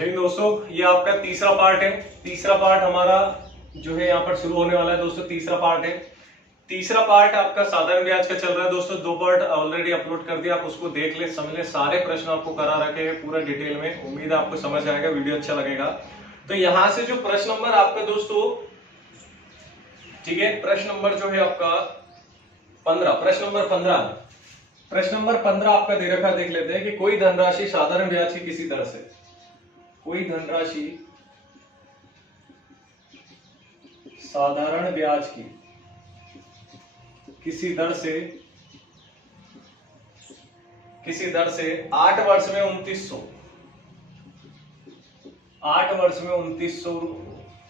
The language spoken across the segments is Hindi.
जय हिंद दोस्तों, ये आपका तीसरा पार्ट है। तीसरा पार्ट हमारा जो है यहाँ पर शुरू होने वाला है दोस्तों। तीसरा पार्ट है। तीसरा पार्ट आपका साधारण ब्याज का चल रहा है दोस्तों। 2 पार्ट ऑलरेडी अपलोड कर दिया, आप उसको देख ले, समझ ले। सारे प्रश्न आपको करा रखे हैं पूरा डिटेल में। उम्मीद है आपको समझ आएगा, वीडियो अच्छा लगेगा। तो यहाँ से जो प्रश्न नंबर आपका दोस्तों, ठीक है, प्रश्न नंबर जो है आपका 15, प्रश्न नंबर 15 आपका दे रखा, देख लेते हैं कि कोई धनराशि साधारण ब्याज की किसी दर से, कोई धनराशि साधारण ब्याज की किसी दर से 8 वर्ष में 2900, 8 वर्ष में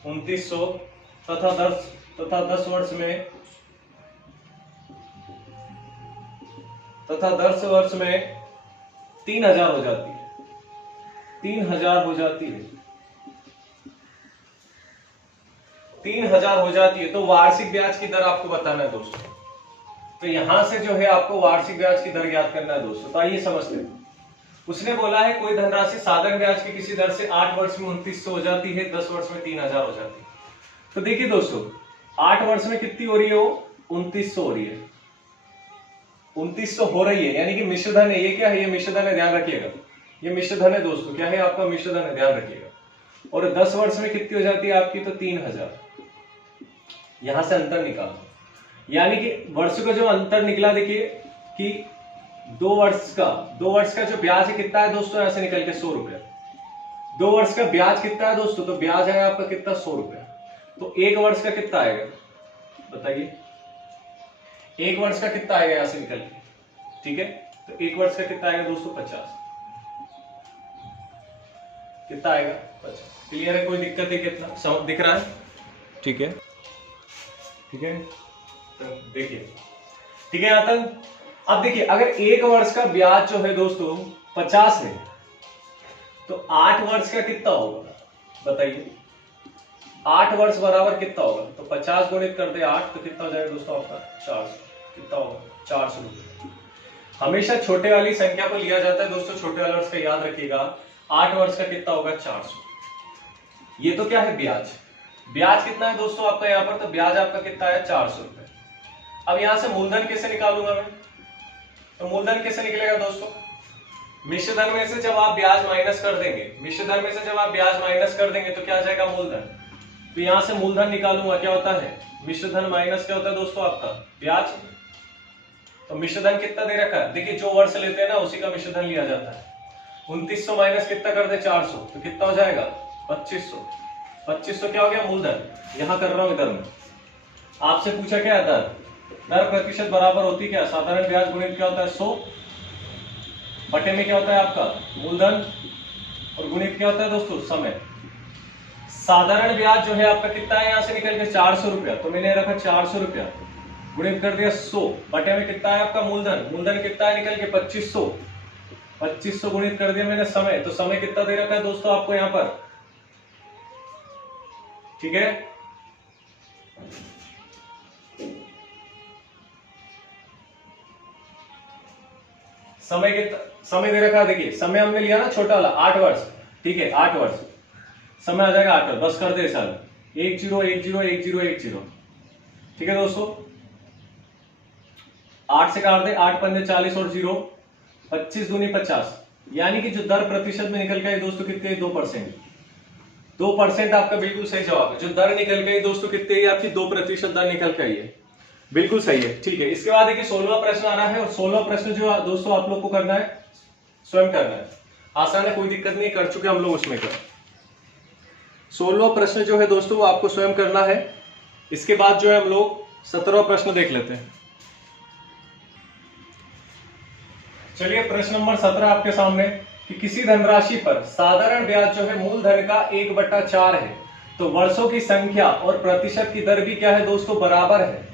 2900 तथा 10 वर्ष में 3000 हो जाती है। 3000 हो जाती है, 3000 हो जाती है। तो वार्षिक ब्याज की दर आपको बताना है दोस्तों। तो यहां से जो है आपको वार्षिक ब्याज की दर ज्ञात करना है दोस्तों। तो आइए समझते हैं। उसने बोला है कोई धनराशि साधारण ब्याज की किसी दर से 8 वर्ष में 2900 हो जाती है, 10 वर्ष में 3000 हो जाती है। तो देखिए दोस्तों, 8 वर्ष में कितनी हो रही है? वो 2900 हो रही है। 2900 हो रही है, यानी कि मिश्र धन है। ये क्या है? ये मिश्र धन है, ध्यान रखिएगा। ये मिश्र धन है दोस्तों। क्या है? आपका मिश्र धन है, ध्यान रखिएगा। और 10 वर्ष में कितनी हो जाती है आपकी? तो 3000। यहां से अंतर निकालो, यानी कि वर्ष का जो अंतर निकला, देखिए कि 2 वर्ष का जो ब्याज है कितना है दोस्तों? यहां से निकल के 100 रुपया। 2 वर्ष का ब्याज कितना है दोस्तों? तो ब्याज है आपका कितना? 100 रुपया। तो 1 वर्ष का कितना आएगा बताइए? 1 वर्ष का कितना आएगा यहां से निकल के? ठीक है, तो 1 वर्ष का कितना आएगा दोस्तों? 50। कितना आएगा? 50। क्लियर है? कोई दिक्कत है? कितना समझ दिख रहा है? ठीक है, ठीक है। तो देखिए, ठीक है यहां तक। अब देखिए, अगर 1 वर्ष का ब्याज जो है दोस्तों 50 है, तो 8 वर्ष का कितना होगा बताइए? 8 वर्ष बराबर कितना होगा? तो 50 गुणित कर दे 8, तो कितना हो जाएगा दोस्तों आपका? 400। कितना होगा? 400 रुपये। हमेशा छोटे वाली संख्या को लिया जाता है दोस्तों, छोटे वाले वर्ष का याद रखिएगा। 8 वर्ष का कितना होगा? 400। ये तो क्या है? ब्याज। ब्याज कितना है दोस्तों आपका यहाँ पर? तो ब्याज आपका कितना है? 400 रुपए। अब यहां से मूलधन कैसे निकालूंगा मैं? तो मूलधन कैसे निकलेगा दोस्तों? मिश्र धन में से जब आप ब्याज माइनस कर देंगे, मिश्र धन में से जब आप ब्याज माइनस कर देंगे तो क्या आ जाएगा? मूलधन। तो यहां से मूलधन निकालूंगा, क्या होता है? मिश्र धन माइनस क्या होता है दोस्तों आपका? ब्याज। तो मिश्र धन कितना दे रखा है? देखिए, जो वर्ष लेते हैं ना उसी का मिश्र धन लिया जाता है। 2900 माइनस कितना कर दे? 400, तो कितना हो जाएगा? 2500। 2500 क्या हो गया? मूलधन। यहां कर रहा हूं इधर में। आपसे पूछा क्या है? दर प्रतिशत बराबर होती क्या? साधारण ब्याज गुणित क्या होता है? 100 बटे में क्या होता है आपका? मूलधन। और गुणित क्या होता है दोस्तों? समय। साधारण ब्याज जो है आपका कितना है? यहां से निकल के 400 रुपया। तो मैंने रखा 400 रुपया, गुणित कर दिया 100 बटे में कितना है आपका? मूलधन। मूलधन कितना है निकल के? 2500। 2500 गुणित कर दिया मैंने समय। तो समय कितना दे रखा है दोस्तों आपको यहां पर? ठीक है, समय कितना? समय दे रखा है, देखिए समय हमने लिया ना छोटा वाला 8 वर्ष। ठीक है, 8 वर्ष समय आ जाएगा 8 वर्ष। बस कर दे साल 10101010। ठीक है दोस्तों, 8 से काट दे, 8 पंजे 40 और 0 25 दूनी 50। यानी कि जो दर प्रतिशत में निकल गई दोस्तों कितनी है? 2%। 2% आपका बिल्कुल सही जवाब है। जो दर निकल गई दोस्तों कितनी है आपकी? 2% दर निकल के आई है। बिल्कुल सही है। ठीक है, इसके बाद देखिए 16वां प्रश्न आ रहा है। और 16वां प्रश्न जो दोस्तों आप लोग को करना है, स्वयं करना है। आसान है, कोई दिक्कत नहीं, कर चुके हम लोग उसमें का। 16वां प्रश्न जो है दोस्तों वो आपको स्वयं करना है। इसके बाद जो है हम लोग 17वां प्रश्न देख लेते हैं। चलिए, प्रश्न नंबर 17 आपके सामने कि किसी धनराशि पर साधारण ब्याज जो है मूलधन का 1/4 है, तो वर्षों की संख्या और प्रतिशत की दर भी क्या है दोस्तों? बराबर है।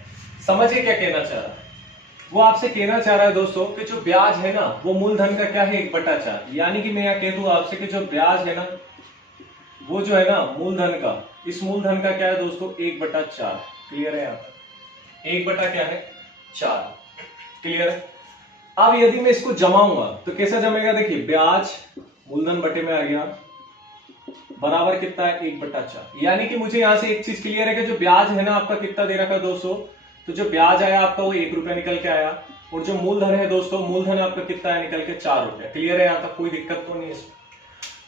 समझिए क्या कहना चाह रहा है वो? आपसे कहना चाह रहा है दोस्तों कि जो ब्याज है ना वो मूलधन का क्या है? 1/4। यानी कि मैं यहाँ कह दूं आपसे कि जो ब्याज है ना वो जो है ना मूलधन का, इस मूलधन का क्या है दोस्तों? 1/4। क्लियर है? यहाँ पर 1 क्या है? 4। क्लियर है? अब यदि मैं इसको जमाऊंगा तो कैसा जमेगा? देखिए, ब्याज मूलधन बटे में आ गया बराबर कितना है 1/4। यानी कि मुझे यहां से एक चीज क्लियर है कि जो ब्याज है ना आपका कितना दे रखा है 200, तो जो ब्याज आया आपका वो 1 रुपया निकल के आया, और जो मूलधन है दोस्तों, मूलधन आपका कितना है निकल के 4 रुपया। क्लियर है, यहां तक कोई दिक्कत तो नहीं है इसमें।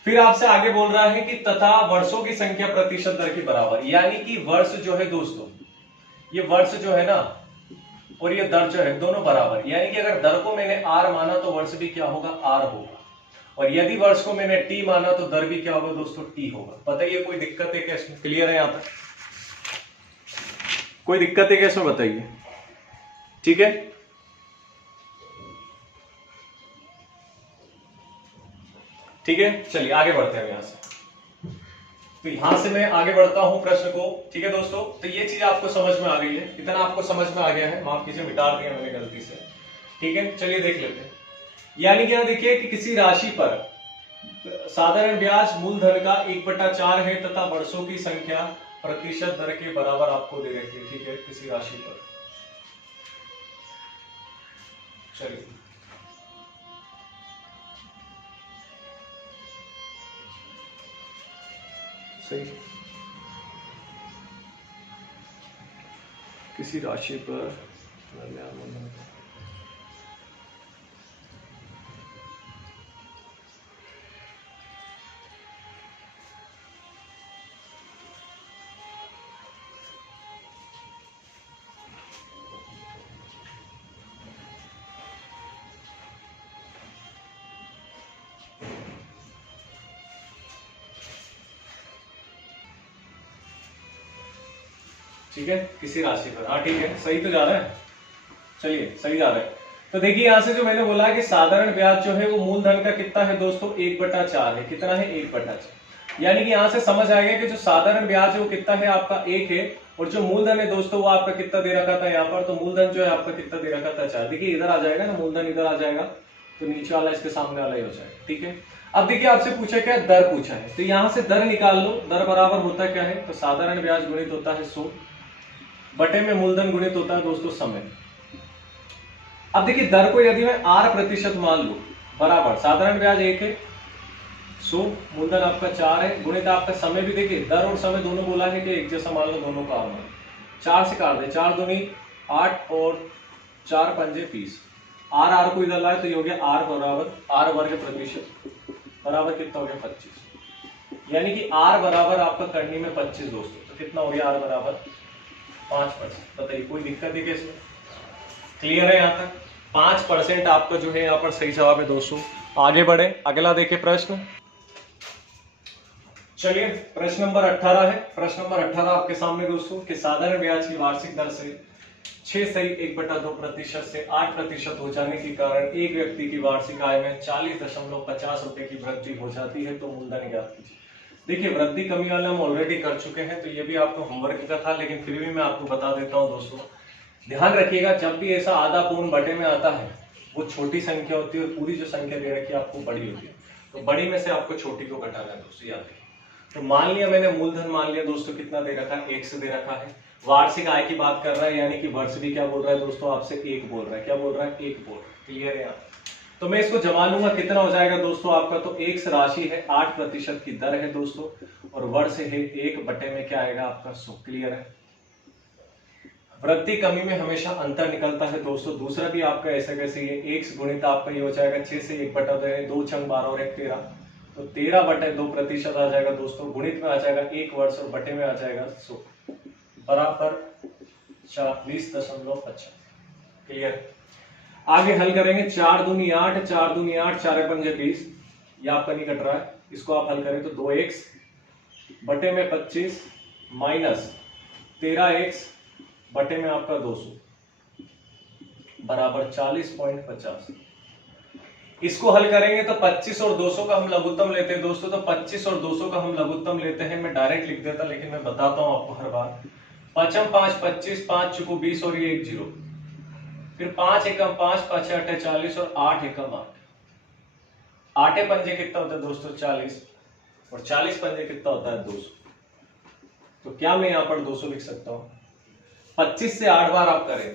फिर आपसे आगे बोल रहा है कि तथा वर्षों की संख्या प्रतिशत दर के बराबर, यानी कि वर्ष जो है दोस्तों, ये वर्ष जो है ना और ये दर जो है दोनों बराबर, यानी कि अगर दर को मैंने आर माना तो वर्ष भी क्या होगा, आर होगा, और यदि वर्ष को मैंने टी माना तो दर भी क्या होगा दोस्तों, टी होगा। बताइए कोई दिक्कत है क्या इसमें? क्लियर है यहां तक? कोई दिक्कत है क्या इसमें बताइए? ठीक है, ठीक है, चलिए आगे बढ़ते हैं यहां से। तो यहां से मैं आगे बढ़ता हूं प्रश्न को। ठीक है दोस्तों, तो ये चीज आपको समझ में आ गई है, इतना आपको समझ में आ गया है, माफ कीजिए मिटा दिया मैंने गलती से। ठीक है, चलिए देख लेते हैं। यानी कि यहां देखिए कि किसी राशि पर साधारण ब्याज मूलधन का 1/4 है तथा वर्षों की संख्या प्रतिशत दर के बराबर आपको दे रखी है। ठीक है, किसी राशि पर, चलिए सही, किसी राशि पर ठीक है, किसी राशि पर, हाँ ठीक है, सही तो जा रहा है, चलिए सही जा रहा है। तो देखिए यहां से जो मैंने बोला है कि साधारण ब्याज जो है वो मूलधन का कितना है दोस्तों, 1/4 है। कितना है, 1/4। यानी कि यहां से समझ आ गया कि जो साधारण ब्याज है वो कितना है आपका 1 है, और जो मूलधन है दोस्तों वो आपका कितना दे रखा था यहाँ पर, तो मूलधन जो है आपका कितना दे रखा था 4। देखिए इधर आ जाएगा ना, मूलधन इधर आ जाएगा तो नीचे वाला इसके सामने वाला ही हो जाएगा। ठीक है, अब देखिए आपसे पूछा क्या, दर पूछा है, तो यहां से दर निकाल लो। दर बराबर होता क्या है, तो साधारण ब्याज गुणित होता है 100 बटे में मूलधन गुणित होता है दोस्तों समय। अब देखिए दर को यदि मैं R% मान लूं, बराबर साधारण ब्याज 1 है, 100 मूलधन आपका 4 है, गुणित आपका समय भी देखिए दर और समय दोनों बोला है कि एक जैसा मान लो, दोनों का R मान 4 से काट दे, 4 दूनी 8 और 4 पंजे 20, R को इधर लाए तो ये हो गया R बराबर R वर्ग प्रतिशत बराबर कितना हो गया 25। यानी कि R बराबर आपका करनी में 25 दोस्तों, तो कितना हो गया R बराबर 5%। बताइए कोई दिक्कत है क्या इसमें? क्लियर है यहाँ तक? 5% आपका जो है यहाँ पर सही जवाब है दोस्तों। आगे बढ़े, अगला देखें प्रश्न। चलिए प्रश्न नंबर 18 है। प्रश्न नंबर 18 आपके सामने दोस्तों कि साधारण ब्याज की वार्षिक दर से 6.1/2% से 8% हो जाने के कारण एक व्यक्ति की वार्षिक आय में 40.50 रुपए की वृद्धि हो जाती है, तो मूलधन ज्ञात कीजिए। देखिए वृद्धि कमी वाला हम ऑलरेडी कर चुके हैं, तो ये भी आपको होमवर्क का था, लेकिन फिर भी मैं आपको बता देता हूं दोस्तों। ध्यान रखिएगा, जब भी ऐसा आधा पूर्ण बटे में आता है वो छोटी संख्या होती है, और पूरी जो संख्या दे रखी है आपको बड़ी होती है, तो बड़ी में से आपको छोटी को घटाना है दोस्तों, याद रखिए। तो मान लिया मैंने मूलधन मान लिया दोस्तों, कितना दे रखा है 1 से दे रखा है। वार्षिक आय की बात कर रहा है, यानी कि वर्ष भी क्या बोल रहा है दोस्तों आपसे 1 बोल रहा है। क्या बोल रहा है? 1 बोल रहा है। क्लियर है यहाँ? तो मैं इसको जमा लूंगा, कितना हो जाएगा दोस्तों आपका, तो 1 राशि है, 8% की दर है दोस्तों, और वर्ष है 1 बटे में क्या आएगा आपका 100। क्लियर है? वृद्धि कमी में हमेशा अंतर निकलता है दोस्तों। दूसरा भी आपका ऐसा कैसे ये 1 गुणित आपका ये हो जाएगा 6 से 1/2, 2 छंग 12 और 1 13, तो 13/2% आ जाएगा दोस्तों। गुणित में आ जाएगा 1 वर्ष और बटे में आ जाएगा 100 बराबर 40.50। क्लियर? आगे हल करेंगे, 4 दूनी 8, 4 दूनी 8, 4 पंजे 20, ये आपका नहीं कट रहा है, इसको आप हल करें तो 2x बटे में 25 माइनस 13x बटे में आपका 200 बराबर 40.50। इसको हल करेंगे तो 25 और 200 का हम लघुत्तम लेते हैं दोस्तों, तो 25 और 200 का हम लघुत्तम लेते हैं। मैं डायरेक्ट लिख देता, लेकिन मैं बताता हूं आपको हर बार। 5 5 25, 5 चुको 20 और ये 1 0, फिर 5 एकम 5, 5 8 40 और 8 एकम 8। 8 पंजे कितना होता है दोस्तों 40, और 40 पंजे कितना होता है 200। तो क्या मैं यहाँ पर 200 लिख सकता हूँ? 25 से 8 बार आप करें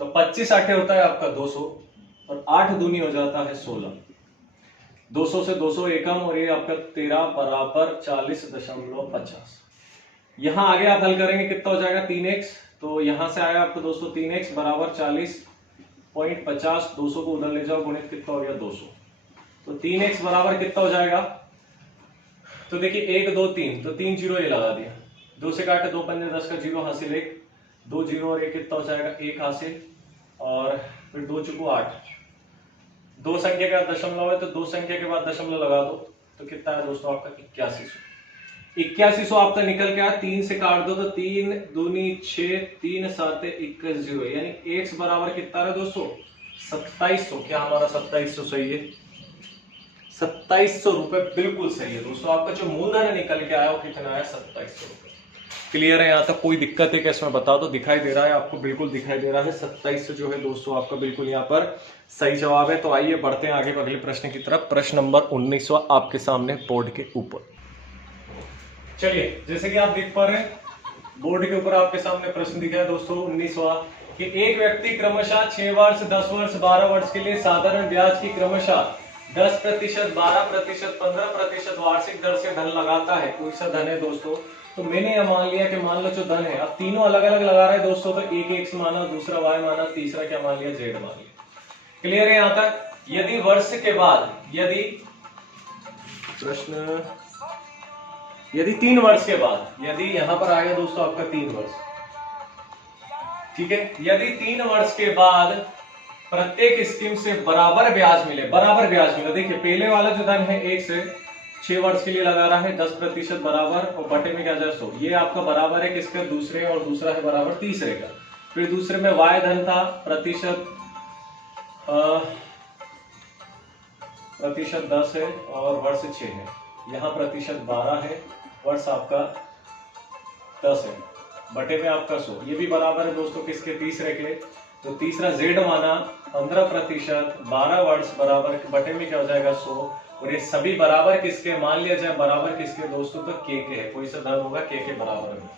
तो 25 8 होता है आपका 200, और 8 दूनी हो जाता है 16। 200 से 200 एकम और ये आपका 13 बराबर 40.50। यहां आगे आप हल करेंगे कितना हो जाएगा 3x, तो यहां से आया आपको दोस्तों 3x बराबर 40.50। 200 को उधर ले जाओ, गुणित कितना हो गया 200। तो 3x बराबर कितना हो जाएगा, तो देखिए 1 2 3, तो 3 जीरो ये लगा दिया, 2 से काटे 2 पंजे 10 का जीरो हासिल, 1 2 जीरो और 1 कितना हो जाएगा 1 हासिल, और फिर 2 चुको 8। 2 संख्या के बाद दशमलव है तो 2 संख्या के बाद दशमलव लगा दो, तो कितना है दोस्तों आपका 8100। 8100 आपका निकल के आया, 3 से काट दो तो 3 दूनी 6, 3 7 21 जीरो, यानी x बराबर कितना है दोस्तों 2700। क्या हमारा 2700 सही है? 2700 रुपए बिल्कुल सही है दोस्तों। आपका जो मूलधन निकल के आया वो कितना है 2700 रुपए। क्लियर है? यहाँ तक कोई दिक्कत है क्या इसमें बता दो। दिखाई दे रहा है आपको? बिल्कुल दिखाई दे रहा है। 2700 जो है दोस्तों आपका बिल्कुल यहाँ पर सही जवाब है। तो आइए बढ़ते हैं आगे अगले प्रश्न की तरफ। प्रश्न नंबर 19वां आपके सामने बोर्ड के ऊपर। चलिए, जैसे कि आप देख पा रहे हैं बोर्ड के ऊपर आपके सामने प्रश्न दिखा है दोस्तों 19वां, कि एक व्यक्ति क्रमशः 6 वर्ष 10 वर्ष 12 वर्ष के लिए साधारण ब्याज की क्रमशः 10%, 12%, 15% वार्षिक दर से धन लगाता है। कोई सा धन है दोस्तों? तो मैंने यह मान लिया कि मान लो जो धन है, अब तीनों अलग अलग लगा रहे हैं दोस्तों, तो एक x माना, दूसरा y माना, तीसरा क्या मान लिया z मान लिया। क्लियर है यहां तक? यदि वर्ष के बाद, यदि 3 वर्ष के बाद, यदि यहां पर आएगा दोस्तों आपका 3 वर्ष, ठीक है, यदि 3 वर्ष के बाद प्रत्येक स्कीम से बराबर ब्याज मिले, बराबर ब्याज मिले। देखिए पहले वाला जो धन है 1 से 6 वर्ष के लिए लगा रहा है 10% बराबर, और बटे में क्या जाए 100। ये आपका बराबर है किसके? दूसरे, और दूसरा है बराबर तीसरे का। फिर दूसरे में y धन था, प्रतिशत 10 है और वर्ष 6 है। यहाँ प्रतिशत 12 है, वर्ष आपका 10 है, बटे में आपका 100। ये भी बराबर है दोस्तों किसके? तीसरे के। तो तीसरा z माना 15%, 12 वर्ष बराबर, बटे में क्या हो जाएगा 100। और ये सभी बराबर किसके? मान लिया जाए बराबर किसके दोस्तों? तो k के है। कोई सा धन होगा k के बराबर में।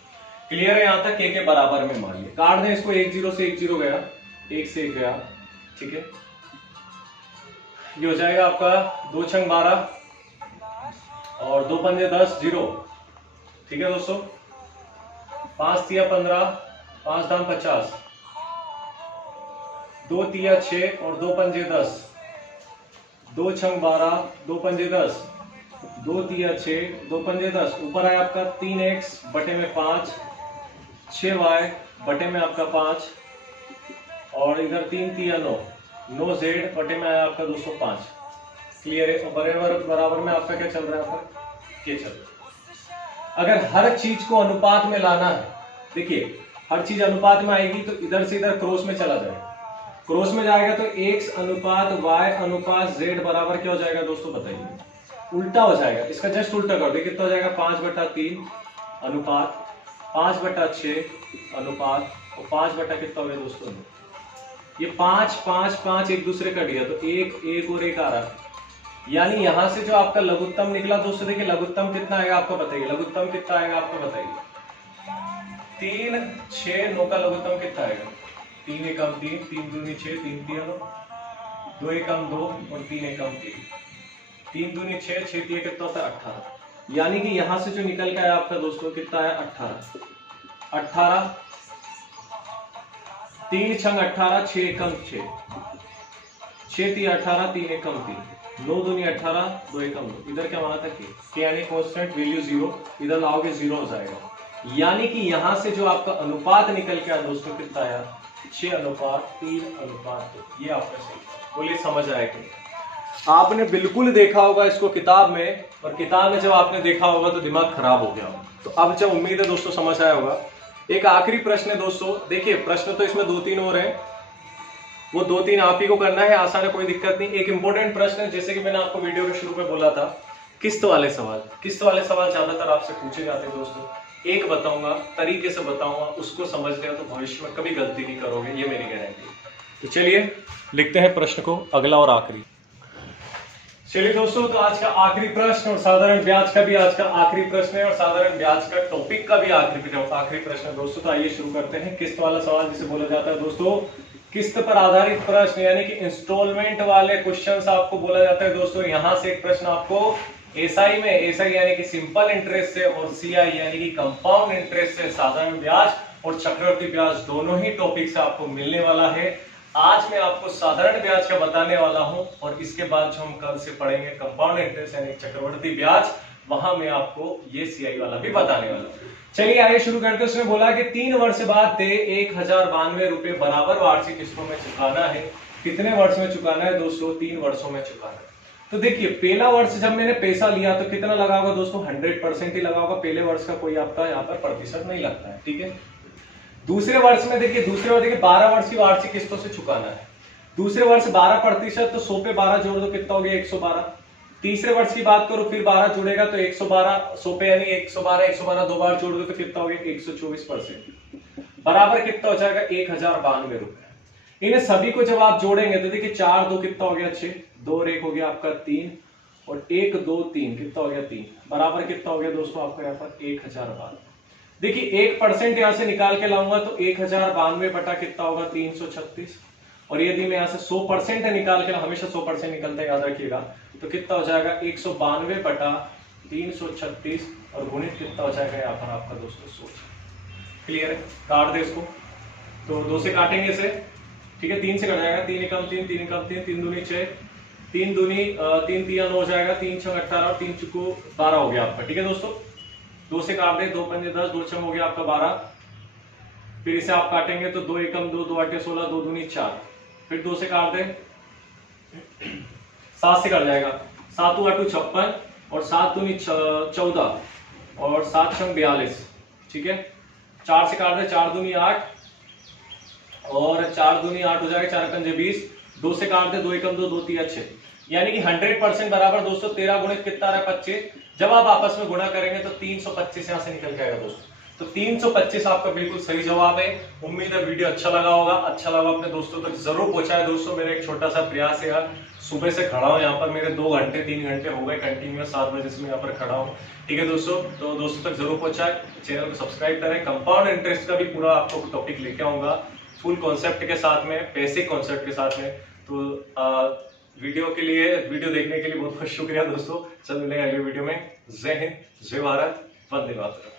क्लियर है यहाँ तक? k के बराबर में मान लिया। काट दें इसको, 1 0 से 1 0 गया, 1 से 1 गया, ठीक है। ये हो जाएगा आपका 2 छंग 12 और 2 पंजे 10 0, ठीक है दोस्तों। 5 तिया 15, 5 दाम 50, 2 तिया 6 और 2 पंजे 10, 2 छंग 12, 2 पंजे 10, 2 तिया 6, 2 पंजे 10। ऊपर है आपका 3x बटे में 5, 6y बटे में आपका 5, और इधर 3 तिया 9, 9z बटे में आया आपका 205। क्लियर है? और बराबर में आपका क्या चल रहा है? आपका क्या चल रहा है? अगर हर चीज को अनुपात में लाना है, देखिए हर चीज अनुपात में आएगी तो इधर से इधर क्रॉस में चला जाएगा। क्रॉस में जाएगा तो x अनुपात y अनुपात z बराबर क्या हो जाएगा दोस्तों? बताइए। उल्टा हो जाएगा। इसका जस्ट उल्टा कर दे, कितना हो जाएगा? 5/3 अनुपात 5/6 अनुपात, और 5 कितना हो गया दोस्तों? ये 5 5 5 एक दूसरे कट गया तो 1 1 और 1 आ रहा है। यानी यहां से जो आपका लघुत्तम निकला दोस्तों, देखिए लघुत्तम कितना आएगा आपको बताइए। लघुत्तम कितना आएगा आपको बताइए? 3 6 9 का लघुत्तम कितना आएगा? 3 एकम 3, 3 दूनी 6, 3 तिया 9, 2 एकम 2 और 3 एकम 3, 3 दूनी 6, 6 तिया कितना होता है? 18। यानी कि यहां से जो निकल के आया आपका दोस्तों कितना आया? 18। 18 3 छंग 18, 6 एकम 6, 6 तिया 18, 3 एकम 3, 9 दूनी 18, 2 एकम 2। इधर क्या माना था? के यानी कांस्टेंट वैल्यू 0, इधर लाओगे 0 हो जाएगा। यानी कि यहां से जो आपका अनुपात निकल के आया दोस्तों कितना आया? 6:3:2। ये आपका सही। बोलिए समझ आया कि? आपने बिल्कुल देखा होगा इसको किताब में, और किताब में जब आपने देखा होगा तो दिमाग खराब हो गया होगा। तो अब जब उम्मीद है दोस्तों समझ आया होगा। एक आखिरी प्रश्न है दोस्तों। देखिए प्रश्न तो इसमें 2-3 और हैं, वो 2-3 आप ही को करना है, आसान है, कोई दिक्कत नहीं। एक इंपॉर्टेंट प्रश्न है, जैसे कि मैंने आपको वीडियो के शुरू में बोला था, किस्त वाले सवाल। किस्त वाले सवाल ज्यादातर आपसे पूछे जाते हैं दोस्तों। एक बताऊंगा, तरीके से बताऊंगा, उसको समझ लिया तो भविष्य में कभी गलती नहीं करोगे, ये मेरी गारंटी। तो चलिए लिखते हैं प्रश्न को, अगला और आखिरी। चलिए दोस्तों, तो आज का आखिरी प्रश्न और साधारण ब्याज का भी आज का आखिरी प्रश्न है, और साधारण ब्याज का टॉपिक का भी आखिरी प्रश्न है दोस्तों। तो आइए शुरू करते हैं। किस्त वाला सवाल जिसे बोला जाता है दोस्तों किस्त पर आधारित प्रश्न यानी कि इंस्टॉलमेंट वाले क्वेश्चंस आपको बोला जाता है दोस्तों। यहां से एक प्रश्न आपको एसआई में, एसआई यानी कि सिंपल इंटरेस्ट से, और सीआई यानी कि कंपाउंड इंटरेस्ट से, साधारण ब्याज और चक्रवृद्धि ब्याज दोनों ही टॉपिक से आपको मिलने वाला है। आज मैं आपको साधारण ब्याज का बताने वाला हूं, और इसके बाद जो हम कल से पढ़ेंगे कंपाउंड इंटरेस्ट यानी चक्रवृद्धि ब्याज, वहां मैं आपको ये सीआई वाला भी बताने वाला हूं। चलिए आइए शुरू करते हैं। उसने बोला कि 3 वर्ष बाद 1092 रुपए बराबर वार्षिक किस्तों में चुकाना है। कितने वर्ष में चुकाना है दोस्तों? 3 वर्षों में चुकाना है। तो देखिए पहला वर्ष जब मैंने पैसा लिया तो कितना लगा होगा दोस्तों? 100% ही लगा होगा। पहले वर्ष का कोई आपका यहाँ पर प्रतिशत नहीं लगता है, ठीक है। दूसरे वर्ष में देखिए, 12 वर्ष की वार्षिक किस्तों से चुकाना है। दूसरे वर्ष 12%, तो 100 पे 12 जोड़ दो, कितना हो गया? 112। तीसरे वर्ष की बात करो, फिर 12 जुड़ेगा तो 112, 100 पे यानी 112 दो बार जोड़ दो तो कितना हो गया? 124%। बराबर कितना हो जाएगा? 1092 रुपए। इन्हें सभी को जब आप जोड़ेंगे तो देखिए 4 2 कितना हो गया? 6, 2 और 1 हो गया आपका 3, और 1 2 3 कितना हो गया? 3। बराबर कितना हो गया दोस्तों आपका यहाँ पर? 1092। देखिए 1% यहां से निकाल के लाऊंगा तो 1092 बटा कितना होगा? 336। और यदि मैं यहां से 100% निकाल के, हमेशा 100% निकलता है याद रखिएगा, तो कितना हो जाएगा? 192 बटा 336, और गुणित कितना हो जाएगा यहाँ पर आपका दोस्तों? 100। क्लियर है? काट दे इसको, तो 2 से काटेंगे इसे, ठीक है। 3 से कट जाएगा, 3 एकम 3, 3 एकम 3, 3 दूनी 6, 3 दूनी 3 3 9 हो जाएगा, 3 6 18 और 3 चुको 12 हो गया आपका, ठीक है दोस्तों। 2 से काट दे, 2 पंजे 10, 2 6 हो गया आपका 12। फिर इसे आप काटेंगे तो 2 एकम 2, 2 8 16, 2 दूनी 4। फिर 2 से काट दे, 7 से कट जाएगा, 7 8 56, और 7 दूनी 14, और 7 6 42, ठीक है। 4 से काट दे, 4 दूनी 8, और 4 दूनी 8 हो जाएगा, 4 पंजे 20। 2 से काट दे, 2 एकम 2, 2 3 6, यानी कि 100% बराबर दोस्तों 13 गुणित कितना रहा? 25। जब आप आपस में गुणा करेंगे तो 325 यहां से निकल के आएगा दोस्तों। तो 325 आपका बिल्कुल सही जवाब है। उम्मीद है वीडियो अच्छा लगा होगा। अच्छा लगा अपने दोस्तों तक जरूर पहुंचाए दोस्तों। मेरा एक छोटा सा प्रयास है यार, सुबह से खड़ा हूं यहाँ पर, मेरे 2 घंटे 3 घंटे हो गए कंटिन्यूअस, 7 बजे से मैं यहाँ पर खड़ा हूँ, ठीक है दोस्तों। तो दोस्तों तक जरूर पहुंचाए, चैनल को सब्सक्राइब करें। कंपाउंड इंटरेस्ट का भी पूरा आपको टॉपिक लेके आऊंगा, फुल कॉन्सेप्ट के साथ में, बेसिक कॉन्सेप्ट के साथ में। तो वीडियो देखने के लिए बहुत बहुत शुक्रिया दोस्तों। चल मिलेंगे अगले वीडियो में। जय हिंद, जय भारत, वंदे मातरम।